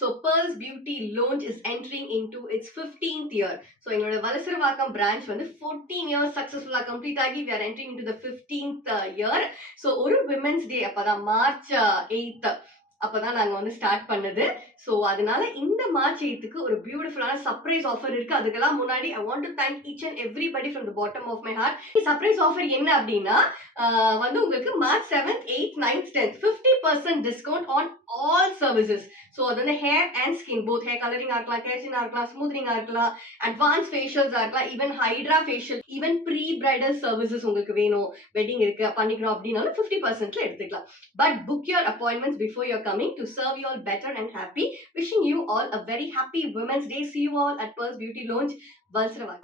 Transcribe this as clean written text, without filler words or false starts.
So Pearls Beauty Lounge is entering into its 15th year. So எங்களோட Valasaravakkam branch வந்து 14 years successful complete ஆகி we are entering into the 15th year. So ஒரு Women's Day அப்பதான் March 8th அப்பதான் நாங்க வந்து start பண்ணது. So அதனால இந்த மார்ச் 8க்கு ஒரு பியூட்டிஃபுல்லான சர்ப்ரைஸ் ஆஃபர் இருக்கு. அதுக்கெல்லாம் முன்னாடி I want to thank each and everybody from the bottom of my heart. Surprise offer என்ன அப்படின்னா வந்து உங்களுக்கு March 7th 8th 9th 10th 50% discount on all services. So அது வந்து hair and skin both hair கலரிங்கா இருக்கலாம், கேச்சிங்கா இருக்கலாம், ஸ்மூத்னிங்கா இருக்கலாம், அட்வான்ஸ் ஃபேஷியல்ஸா இருக்கலாம், even hydra facial, even pre bridal services உங்களுக்கு வேணும், வெட்டிங் இருக்கு பண்ணிக்கணும் அப்படின்னாலும் 50%ல எடுத்துக்கலாம். But book your appointments before your coming to serve you all better and happy. Wishing you all a very happy Women's Day. See you all at Pearls Beauty Lounge, Valsaravath.